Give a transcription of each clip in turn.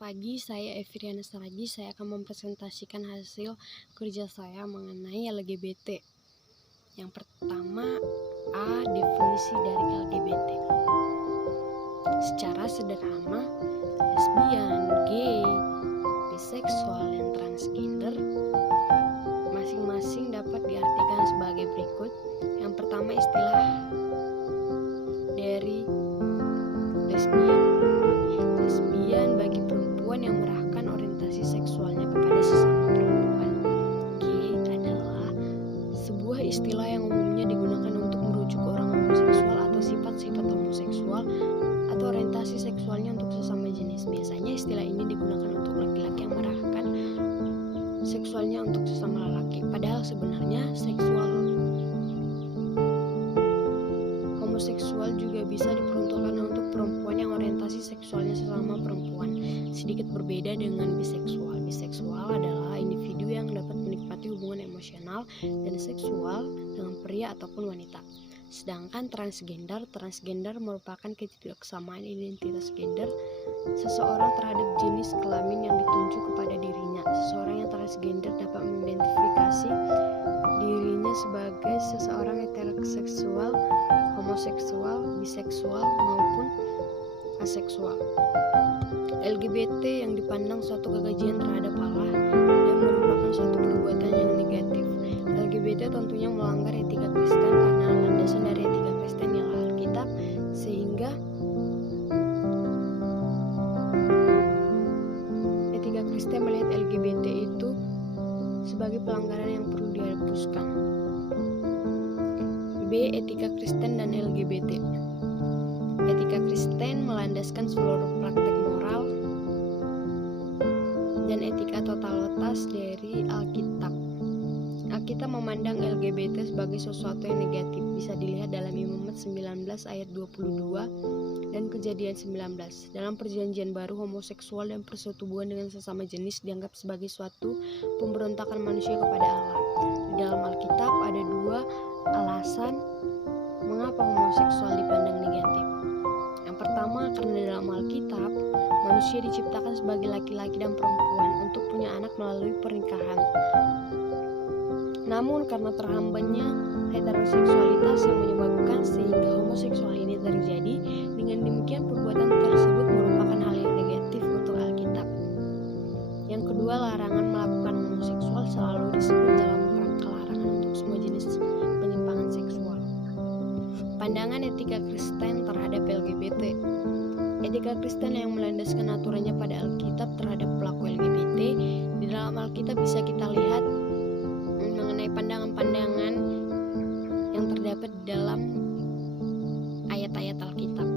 pagi, saya Evriana Saragi. Saya akan mempresentasikan hasil kerja saya mengenai LGBT. Yang pertama, A. Definisi dari LGBT. Secara sederhana, lesbian, gay, biseksual, dan transgender masing-masing dapat diartikan sebagai berikut. Yang pertama, istilah dari lesbian. Lesbian bagi perempuan yang merahkan orientasi seksualnya kepada sesama perempuan. Gay adalah sebuah istilah yang umumnya digunakan untuk merujuk orang homoseksual atau sifat-sifat homoseksual atau orientasi seksualnya untuk sesama jenis. Biasanya istilah ini digunakan untuk laki-laki yang merahkan seksualnya untuk sesama lelaki. Padahal sebenarnya homoseksual juga bisa diperuntukkan untuk perempuan yang orientasi seksualnya sesama perempuan. Sedikit berbeda dengan biseksual. Biseksual adalah individu yang dapat menikmati hubungan emosional dan seksual dengan pria ataupun wanita. Sedangkan transgender merupakan ketidaksamaan identitas gender seseorang terhadap jenis kelamin yang ditunjuk kepada dirinya. Seseorang yang transgender dapat mengidentifikasi dirinya sebagai seseorang heteroseksual, homoseksual, biseksual, maupun aseksual. LGBT yang dipandang suatu kekejian terhadap Allah dan merupakan suatu perbuatan yang negatif. LGBT tentunya melanggar etika Kristen karena landasan dari etika Kristen ialah Alkitab, sehingga etika Kristen melihat LGBT itu sebagai pelanggaran yang perlu dihapuskan. B. Etika Kristen dan LGBT. Etika Kristen melandaskan seluruh praktek moral dan etika totalitas dari Alkitab. Alkitab memandang LGBT sebagai sesuatu yang negatif. Bisa dilihat dalam Imamat 19 ayat 22 dan Kejadian 19. Dalam Perjanjian Baru, homoseksual dan persetubuhan dengan sesama jenis dianggap sebagai suatu pemberontakan manusia kepada Allah. Di dalam Alkitab ada dua alasan mengapa homoseksual dipandang negatif. Yang pertama, karena dalam Alkitab manusia diciptakan sebagai laki-laki dan perempuan untuk punya anak melalui pernikahan. Namun karena terhambatnya heteroseksualitas yang menyebabkan sehingga homoseksual ini terjadi, dengan demikian perbuatan tersebut merupakan hal yang negatif untuk Alkitab. Yang kedua, larangan melakukan homoseksual selalu disebut dalam kerangka larangan untuk semua jenis penyimpangan seksual. Pandangan etika Kristen terhadap LGBT. Etika Kristen yang melandaskan aturannya pada Alkitab terhadap pelaku LGBT. Di dalam Alkitab bisa kita lihat mengenai pandangan-pandangan yang terdapat dalam ayat-ayat Alkitab.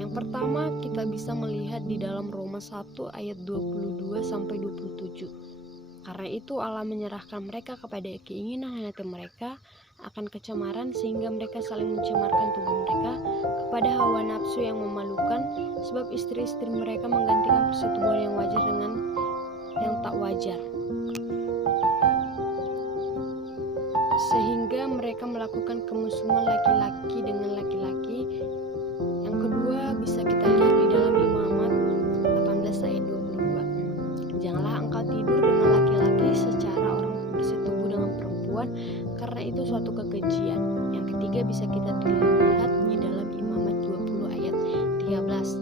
Yang pertama, kita bisa melihat di dalam Roma 1 ayat 22 sampai 27. Karena itu Allah menyerahkan mereka kepada keinginan hati mereka akan kecemaran sehingga mereka saling mencemarkan tubuh mereka kepada hawa nafsu yang memalukan, sebab istri-istri mereka menggantikan persetubuhan yang wajar dengan yang tak wajar, sehingga mereka melakukan kemusuhan laki-laki dengan laki-laki. Yang kedua bisa kita lihat di dalam Imamat 18 ayat 22. Janganlah engkau tidur dengan laki-laki secara orang bersetubuh dengan perempuan, karena itu suatu kekejian. Yang ketiga bisa kita lihat di dalam Imamat 20 ayat 13.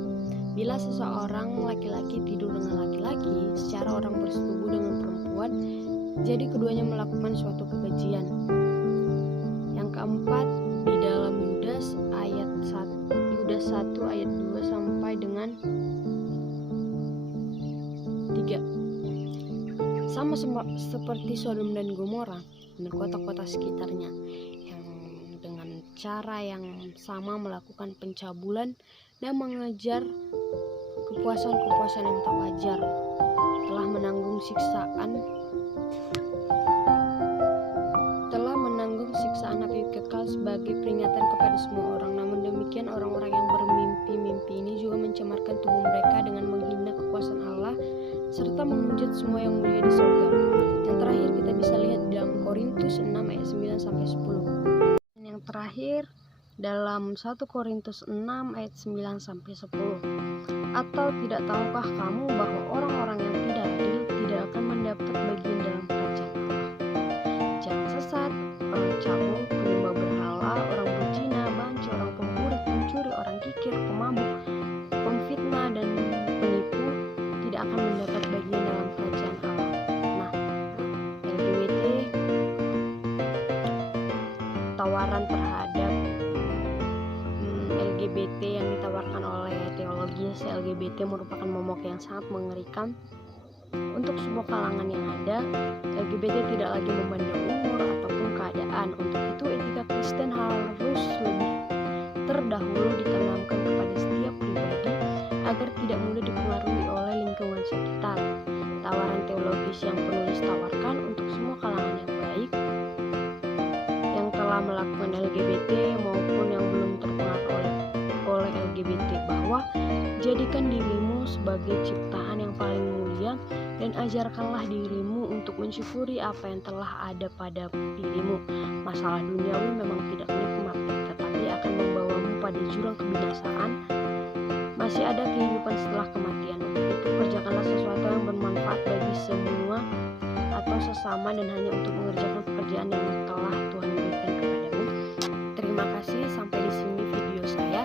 Bila seseorang laki-laki tidur dengan laki-laki secara orang bersetubuh dengan perempuan, jadi keduanya melakukan suatu kekejian. Yang keempat, di dalam Yudas 1 ayat 2 sampai dengan 3. Sama seperti Sodom dan Gomora dan kota-kota sekitarnya yang dengan cara yang sama melakukan pencabulan dan mengejar kepuasan-kepuasan yang tak wajar, telah menanggung siksaan api kekal sebagai peringatan kepada semua orang. Namun demikian, orang-orang yang bermimpi-mimpi ini juga mencemarkan tubuh mereka dengan menghina kekuasaan Allah serta menghujat semua yang mulia di surga. Yang terakhir kita bisa lihat di dalam Korintus 6 ayat 9 sampai 10. Dan yang terakhir dalam 1 Korintus 6 ayat 9 sampai 10. Atau tidak tahukah kamu bahwa orang-orang yang tidak adil tidak akan mendapat bagian dalam kerajaan Allah? Jangan sesat, orang cabul, penyembah berhala, orang berzina, banci, orang pemburi, pencuri, orang kikir, pemabuk, pemfitnah, dan penipu tidak akan mendapat bagian dalam kerajaan Allah. Nah, LGBT, tawaran terhadap LGBT yang ditawarkan oleh teologis LGBT merupakan momok yang sangat mengerikan untuk semua kalangan yang ada. LGBT tidak lagi memandang umur ataupun keadaan. Untuk itu etika Kristen harus lebih terdahulu ditanamkan kepada setiap pribadi agar tidak mudah dipengaruhi oleh lingkungan sekitar. Tawaran teologis yang penulis tawarkan untuk semua kalangan yang baik yang telah melakukan LGBT maupun yang belum terpengaruh oleh LGBT, bahwa jadikan dirimu sebagai ciptaan yang paling mulia dan ajarkanlah dirimu untuk mensyukuri apa yang telah ada pada dirimu. Masalah duniawi memang tidak nikmat, tetapi akan membawamu pada jurang kebinasaan. Masih ada kehidupan setelah kematian. Untuk itu kerjakanlah sesuatu yang bermanfaat bagi semua atau sesama dan hanya untuk mengerjakan pekerjaan yang telah Tuhan berikan kepadamu. Terima kasih, sampai di sini video saya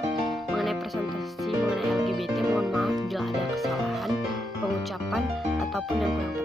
mengenai presentasi mengenai LGBT. Mohon maaf bila ada kesalahan pengucapan ataupun yang kurang tepat.